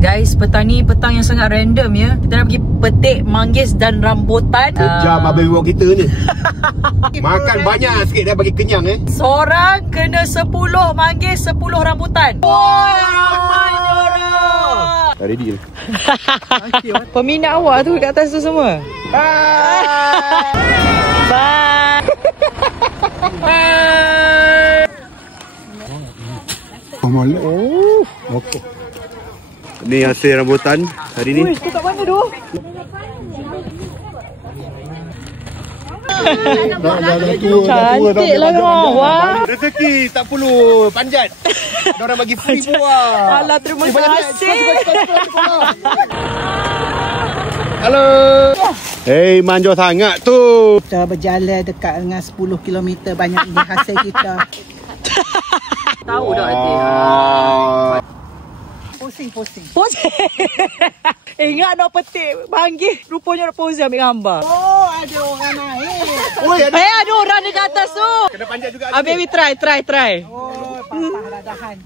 Guys, petang yang sangat random ya. Kita nak pergi petik manggis dan rambutan. Sejam habis buat kita ni. Makan banyak sikit dah bagi kenyang Seorang kena 10 manggis, 10 rambutan. Dah ready dah. Peminat awak tu kat atas tu semua. Bye. Oh, okey. Ni hasil rambutan hari ni. Wih, tu kat mana tu? Cantik lah kau. Wah. Rezeki tak perlu panjat. Diorang bagi free buah. Alah, terima kasih. Halo. Hei, manja sangat tu. Kita berjalan dekat dengan 10 km banyak ini hasil kita. Tahu dah nanti. Posing. Ingat nak petik manggis, rupanya nak pose ambil gambar. Oh, ada orang naik. Oi, Ada orang dekat atas tu. kena panjat juga. Baby try. Oh, patah dah dahan.